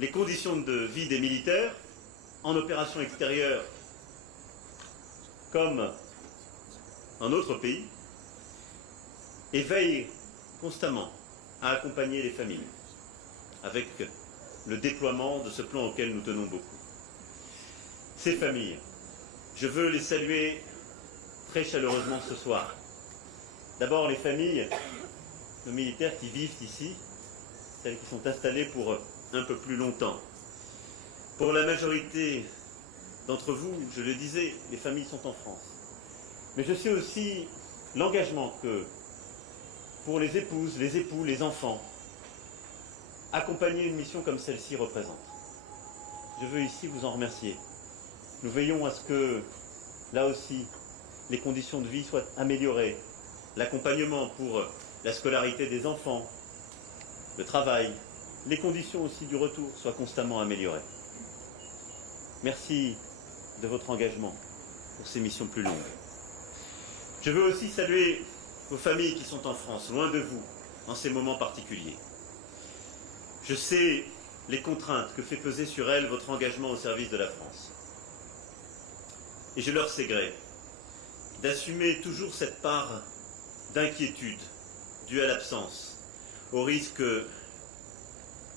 les conditions de vie des militaires en opération extérieure comme en autres pays et veille constamment à accompagner les familles avec le déploiement de ce plan auquel nous tenons beaucoup. Ces familles, je veux les saluer très chaleureusement ce soir. D'abord les familles de militaires qui vivent ici, celles qui sont installées pour un peu plus longtemps. Pour la majorité d'entre vous, je le disais, les familles sont en France. Mais je sais aussi l'engagement que, pour les épouses, les époux, les enfants, accompagner une mission comme celle-ci représente. Je veux ici vous en remercier. Nous veillons à ce que, là aussi, les conditions de vie soient améliorées, l'accompagnement pour la scolarité des enfants, le travail, les conditions aussi du retour soient constamment améliorées. Merci de votre engagement pour ces missions plus longues. Je veux aussi saluer vos familles qui sont en France, loin de vous, en ces moments particuliers. Je sais les contraintes que fait peser sur elles votre engagement au service de la France. Et je leur sais gré d'assumer toujours cette part d'inquiétude due à l'absence, au risque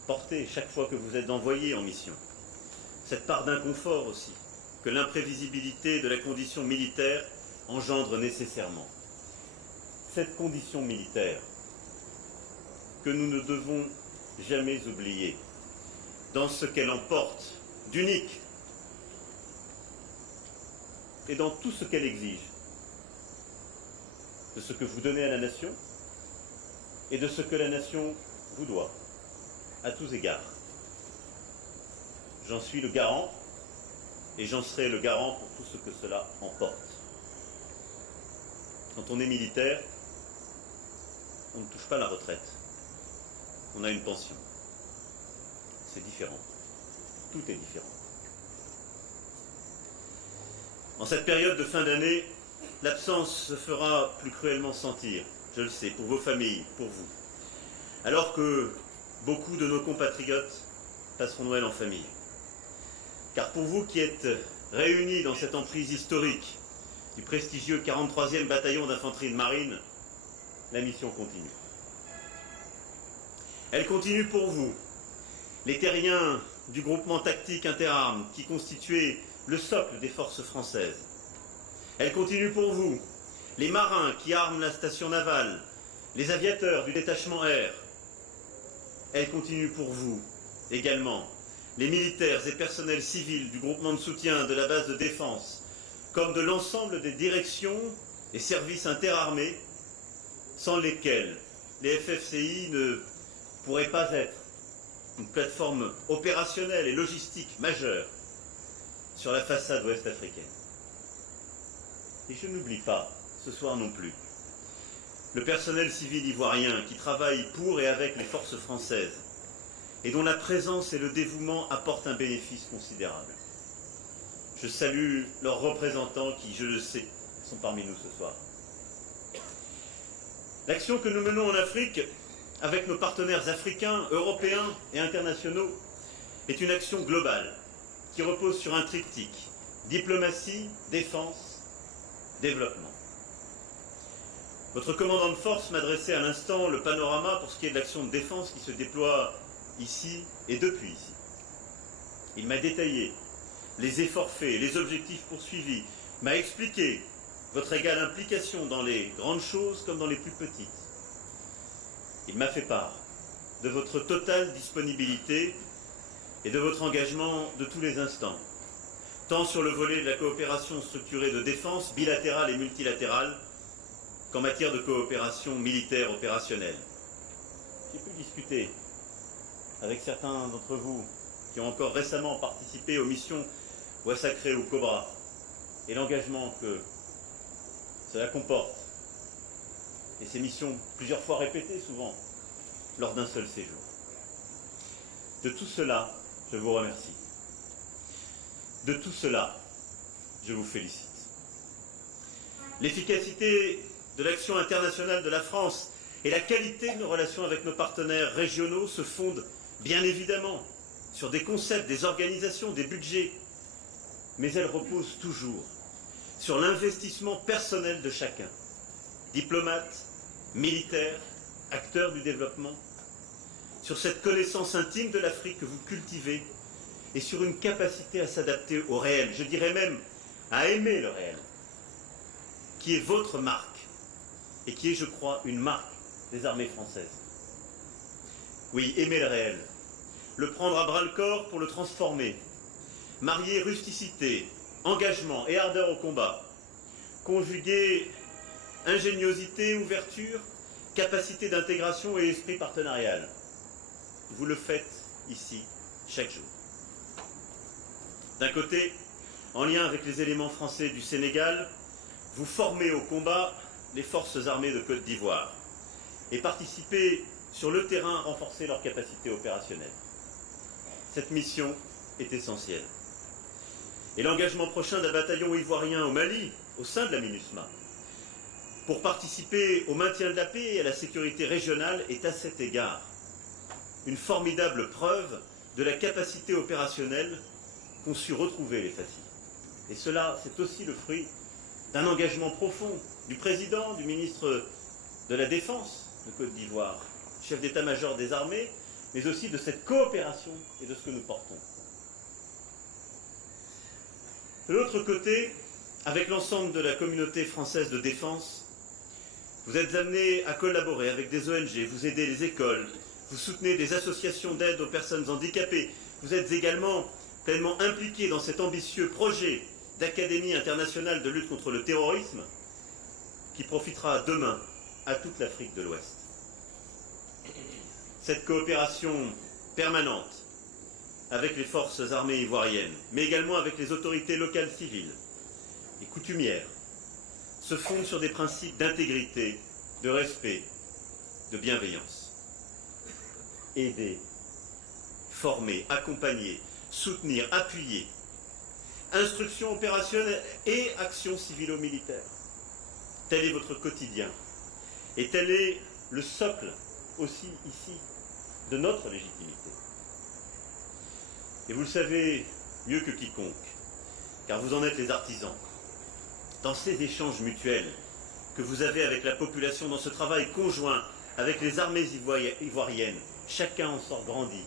porté chaque fois que vous êtes envoyé en mission. Cette part d'inconfort aussi, que l'imprévisibilité de la condition militaire engendre nécessairement. Cette condition militaire que nous ne devons jamais oublier dans ce qu'elle emporte d'unique et dans tout ce qu'elle exige, de ce que vous donnez à la nation et de ce que la nation vous doit, à tous égards. J'en suis le garant et j'en serai le garant pour tout ce que cela emporte. Quand on est militaire, on ne touche pas la retraite. On a une pension. C'est différent. Tout est différent. En cette période de fin d'année, l'absence se fera plus cruellement sentir, je le sais, pour vos familles, pour vous. Alors que beaucoup de nos compatriotes passeront Noël en famille. Car pour vous qui êtes réunis dans cette emprise historique du prestigieux 43e bataillon d'infanterie de marine, la mission continue. Elle continue pour vous, les terriens du groupement tactique interarmes qui constituait le socle des forces françaises. Elle continue pour vous, les marins qui arment la station navale, les aviateurs du détachement air. Elle continue pour vous, également, les militaires et personnels civils du groupement de soutien de la base de défense, comme de l'ensemble des directions et services interarmés, sans lesquels les FFCI ne pourraient pas être une plateforme opérationnelle et logistique majeure sur la façade ouest africaine. Et je n'oublie pas, ce soir non plus, le personnel civil ivoirien qui travaille pour et avec les forces françaises et dont la présence et le dévouement apportent un bénéfice considérable. Je salue leurs représentants qui, je le sais, sont parmi nous ce soir. L'action que nous menons en Afrique, avec nos partenaires africains, européens et internationaux, est une action globale qui repose sur un triptyque: diplomatie, défense, développement. Votre commandant de force m'a dressé à l'instant le panorama pour ce qui est de l'action de défense qui se déploie ici et depuis ici. Il m'a détaillé les efforts faits, les objectifs poursuivis, m'a expliqué votre égale implication dans les grandes choses comme dans les plus petites. Il m'a fait part de votre totale disponibilité et de votre engagement de tous les instants, tant sur le volet de la coopération structurée de défense, bilatérale et multilatérale, qu'en matière de coopération militaire opérationnelle. J'ai pu discuter avec certains d'entre vous qui ont encore récemment participé aux missions Bois Sacré ou Cobra, et l'engagement que cela comporte, et ces missions plusieurs fois répétées souvent, lors d'un seul séjour. De tout cela, je vous remercie. De tout cela, je vous félicite. L'efficacité de l'action internationale de la France et la qualité de nos relations avec nos partenaires régionaux se fondent bien évidemment sur des concepts, des organisations, des budgets, mais elle repose toujours sur l'investissement personnel de chacun, diplomate, militaire, acteur du développement, sur cette connaissance intime de l'Afrique que vous cultivez et sur une capacité à s'adapter au réel, je dirais même à aimer le réel, qui est votre marque et qui est, je crois, une marque des armées françaises. Oui, aimer le réel, le prendre à bras-le-corps pour le transformer, marier rusticité, engagement et ardeur au combat, conjuguer ingéniosité, ouverture, capacité d'intégration et esprit partenarial. Vous le faites ici, chaque jour. D'un côté, en lien avec les éléments français du Sénégal, vous formez au combat les forces armées de Côte d'Ivoire et participez sur le terrain à renforcer leurs capacités opérationnelles. Cette mission est essentielle. Et l'engagement prochain d'un bataillon ivoirien au Mali, au sein de la MINUSMA, pour participer au maintien de la paix et à la sécurité régionale est à cet égard une formidable preuve de la capacité opérationnelle qu'ont su retrouver les FACI. Et cela, c'est aussi le fruit d'un engagement profond du président, du ministre de la Défense de Côte d'Ivoire, chef d'état-major des armées, mais aussi de cette coopération et de ce que nous portons. De l'autre côté, avec l'ensemble de la communauté française de défense, vous êtes amenés à collaborer avec des ONG, vous aidez les écoles, vous soutenez des associations d'aide aux personnes handicapées, vous êtes également pleinement impliqués dans cet ambitieux projet d'Académie internationale de lutte contre le terrorisme qui profitera demain à toute l'Afrique de l'Ouest. Cette coopération permanente avec les forces armées ivoiriennes, mais également avec les autorités locales civiles et coutumières, se fonde sur des principes d'intégrité, de respect, de bienveillance. Aider, former, accompagner, soutenir, appuyer, instruction opérationnelle et action civilo-militaire. Tel est votre quotidien. Et tel est le socle aussi ici de notre légitimité. Et vous le savez mieux que quiconque, car vous en êtes les artisans. Dans ces échanges mutuels que vous avez avec la population, dans ce travail conjoint avec les armées ivoiriennes, chacun en sort grandi.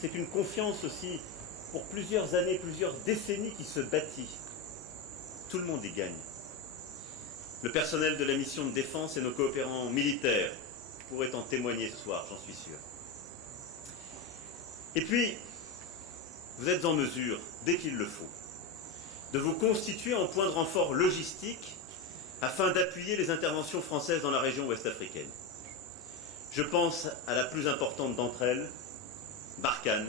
C'est une confiance aussi pour plusieurs années, plusieurs décennies qui se bâtit. Tout le monde y gagne. Le personnel de la mission de défense et nos coopérants militaires pourraient en témoigner ce soir, j'en suis sûr. Et puis, vous êtes en mesure, dès qu'il le faut, de vous constituer en point de renfort logistique afin d'appuyer les interventions françaises dans la région ouest-africaine. Je pense à la plus importante d'entre elles, Barkhane,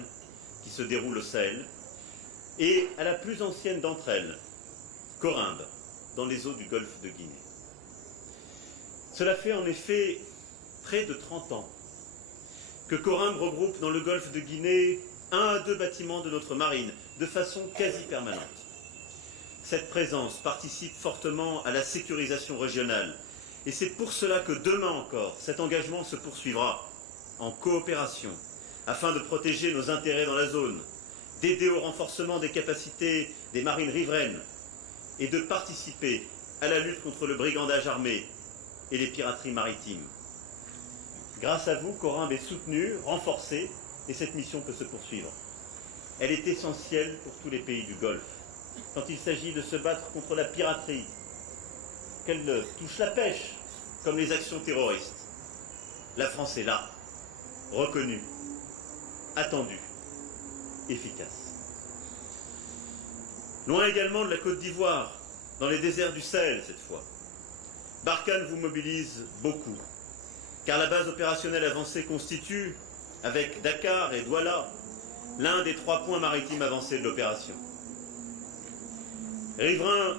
qui se déroule au Sahel, et à la plus ancienne d'entre elles, Corumbe, dans les eaux du golfe de Guinée. Cela fait en effet près de 30 ans que Corumbe regroupe dans le golfe de Guinée 1 à 2 bâtiments de notre marine, de façon quasi permanente. Cette présence participe fortement à la sécurisation régionale, et c'est pour cela que demain encore, cet engagement se poursuivra en coopération, afin de protéger nos intérêts dans la zone, d'aider au renforcement des capacités des marines riveraines et de participer à la lutte contre le brigandage armé et les pirateries maritimes. Grâce à vous, Corumbe est soutenue, renforcée, et cette mission peut se poursuivre. Elle est essentielle pour tous les pays du Golfe. Quand il s'agit de se battre contre la piraterie, qu'elle touche la pêche, comme les actions terroristes, la France est là, reconnue, attendue, efficace. Loin également de la Côte d'Ivoire, dans les déserts du Sahel cette fois, Barkhane vous mobilise beaucoup, car la base opérationnelle avancée constitue, avec Dakar et Douala, l'un des 3 points maritimes avancés de l'opération. Riverains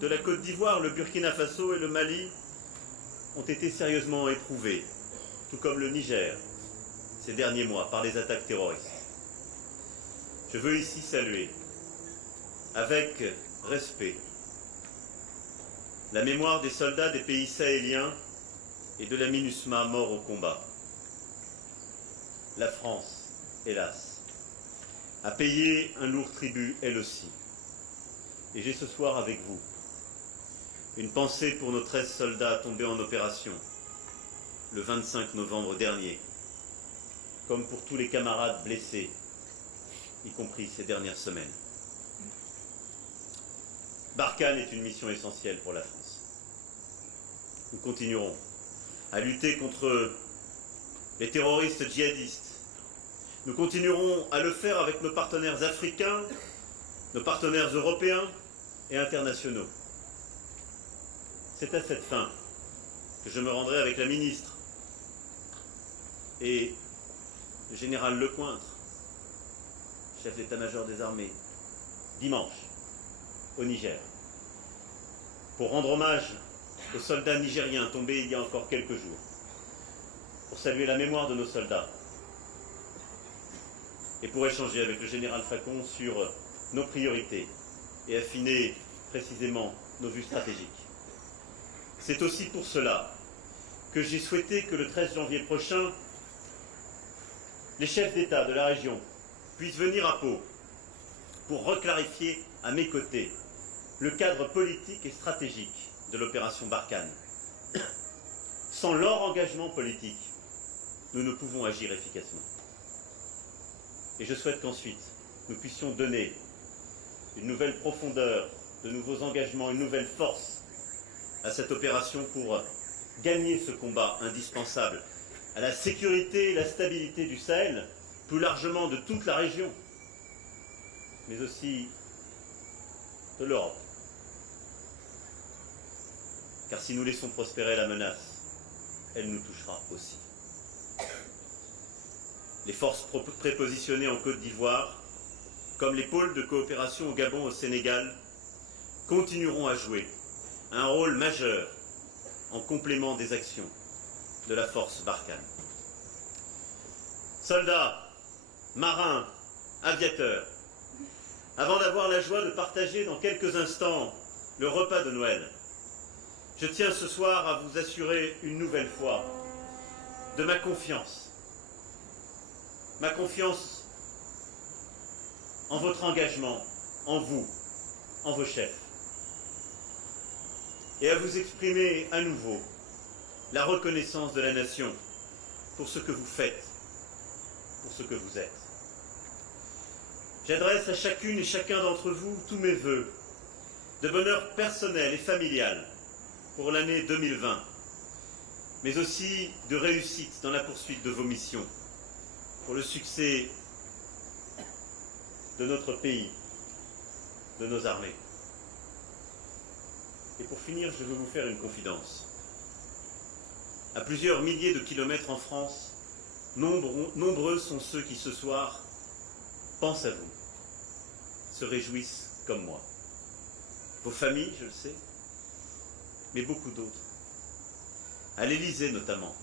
de la Côte d'Ivoire, le Burkina Faso et le Mali ont été sérieusement éprouvés, tout comme le Niger, ces derniers mois, par les attaques terroristes. Je veux ici saluer, avec respect, la mémoire des soldats des pays sahéliens et de la MINUSMA morts au combat. La France, hélas, a payé un lourd tribut elle aussi. Et j'ai ce soir avec vous une pensée pour nos 13 soldats tombés en opération le 25 novembre dernier, comme pour tous les camarades blessés, y compris ces dernières semaines. Barkhane est une mission essentielle pour la France. Nous continuerons à lutter contre les terroristes djihadistes. Nous continuerons à le faire avec nos partenaires africains, nos partenaires européens et internationaux. C'est à cette fin que je me rendrai avec la ministre et le général Lecointre, chef d'état-major des armées, dimanche, au Niger, pour rendre hommage aux soldats nigériens tombés il y a encore quelques jours, pour saluer la mémoire de nos soldats et pour échanger avec le général Facon sur nos priorités et affiner précisément nos vues stratégiques. C'est aussi pour cela que j'ai souhaité que le 13 janvier prochain, les chefs d'État de la région puissent venir à Pau pour reclarifier à mes côtés le cadre politique et stratégique de l'opération Barkhane. Sans leur engagement politique, nous ne pouvons agir efficacement. Et je souhaite qu'ensuite, nous puissions donner une nouvelle profondeur, de nouveaux engagements, une nouvelle force à cette opération pour gagner ce combat indispensable à la sécurité et la stabilité du Sahel, plus largement de toute la région, mais aussi de l'Europe. Car si nous laissons prospérer la menace, elle nous touchera aussi. Les forces prépositionnées en Côte d'Ivoire, comme les pôles de coopération au Gabon, au Sénégal, continueront à jouer un rôle majeur en complément des actions de la force Barkhane. Soldats, marins, aviateurs, avant d'avoir la joie de partager dans quelques instants le repas de Noël, je tiens ce soir à vous assurer une nouvelle fois de ma confiance en votre engagement, en vous, en vos chefs, et à vous exprimer à nouveau la reconnaissance de la nation pour ce que vous faites, pour ce que vous êtes. J'adresse à chacune et chacun d'entre vous tous mes vœux de bonheur personnel et familial pour l'année 2020, mais aussi de réussite dans la poursuite de vos missions, pour le succès de notre pays, de nos armées. Et pour finir, je veux vous faire une confidence. À plusieurs milliers de kilomètres en France, nombreux sont ceux qui ce soir pensent à vous, se réjouissent comme moi. Vos familles, je le sais, mais beaucoup d'autres. À l'Élysée notamment.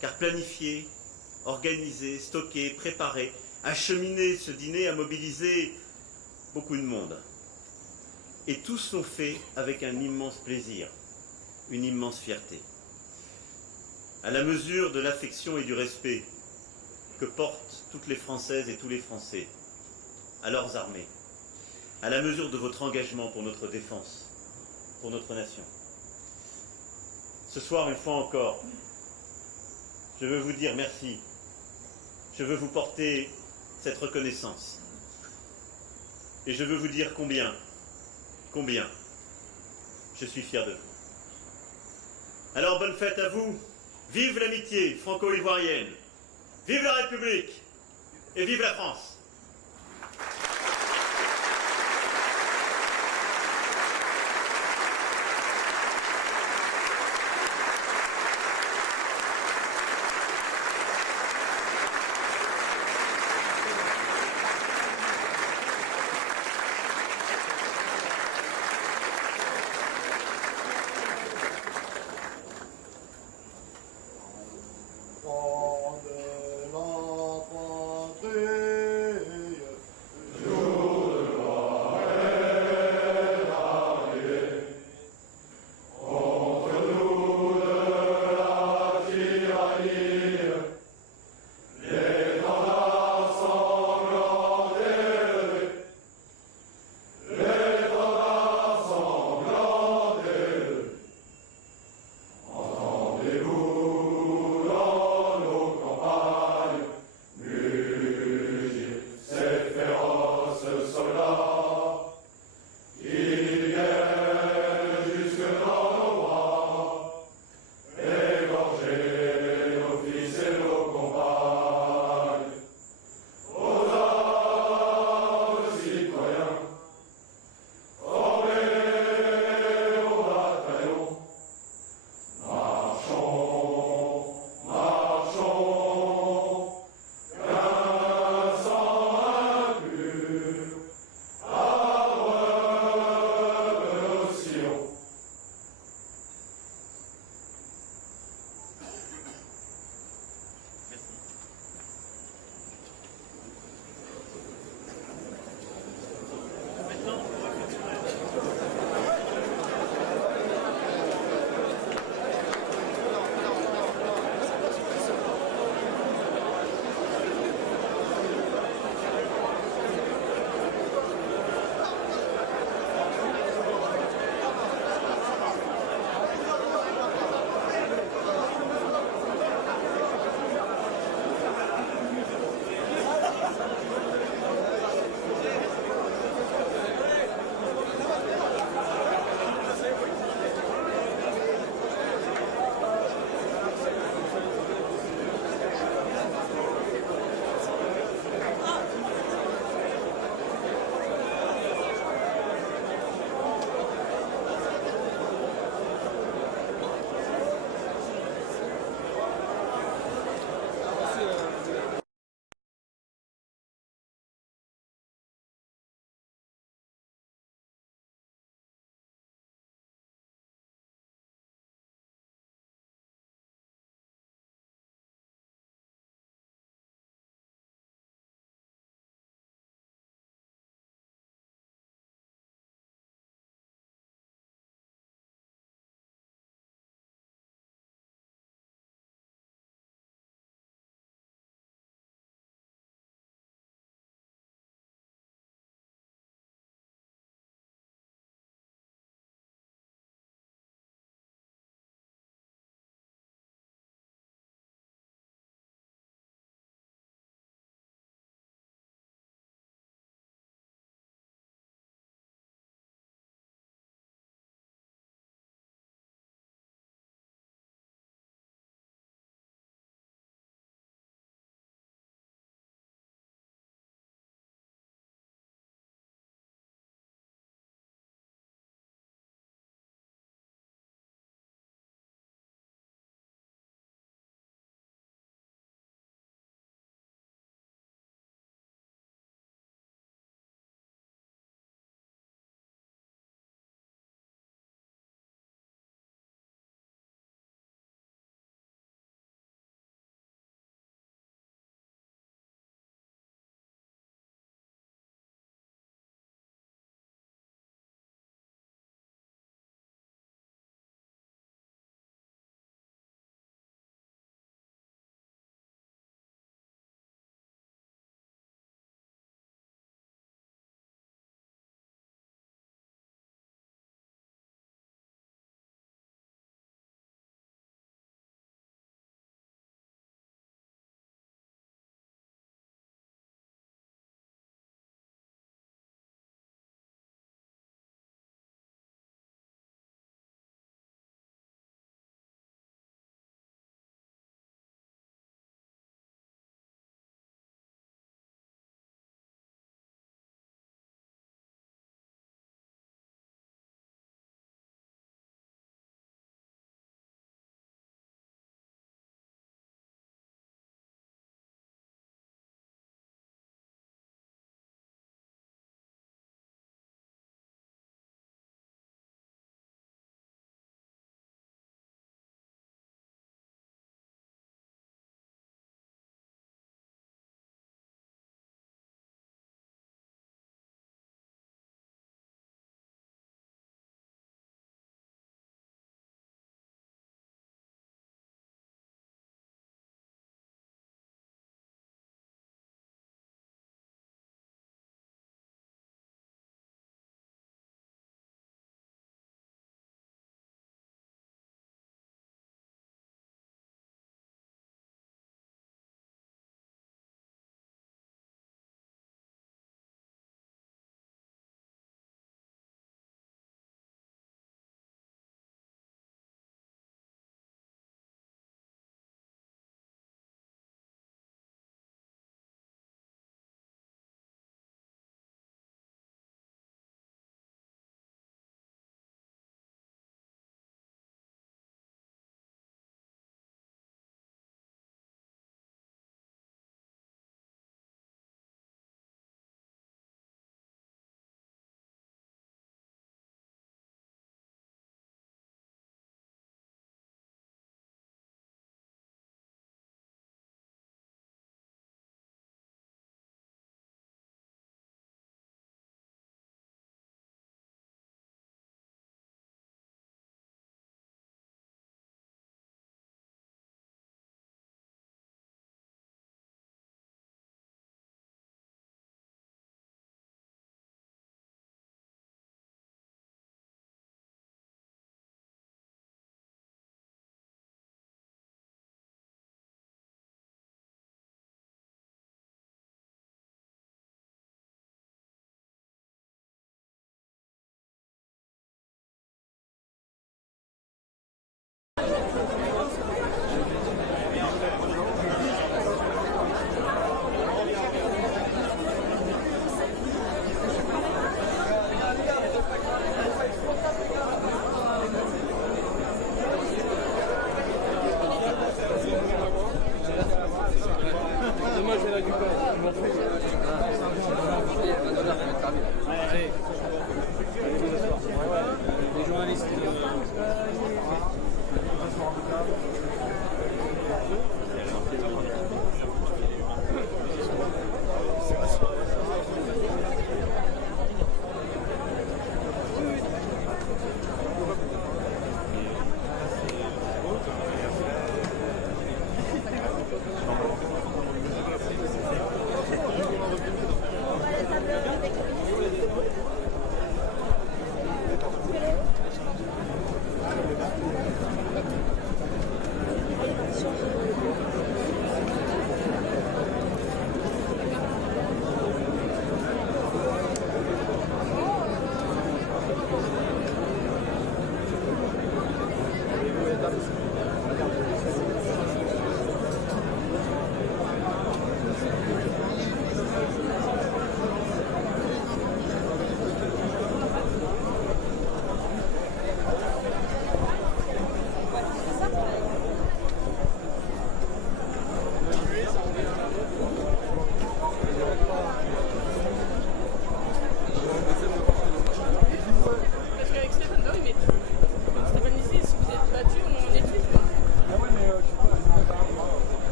Car planifier, organiser, stocker, préparer, acheminer ce dîner a mobilisé beaucoup de monde. Et tous l'ont fait avec un immense plaisir, une immense fierté. À la mesure de l'affection et du respect que portent toutes les Françaises et tous les Français à leurs armées, à la mesure de votre engagement pour notre défense, pour notre nation. Ce soir, une fois encore, je veux vous dire merci. Je veux vous porter cette reconnaissance. Et je veux vous dire combien je suis fier de vous. Alors bonne fête à vous, vive l'amitié franco-ivoirienne, vive la République et vive la France.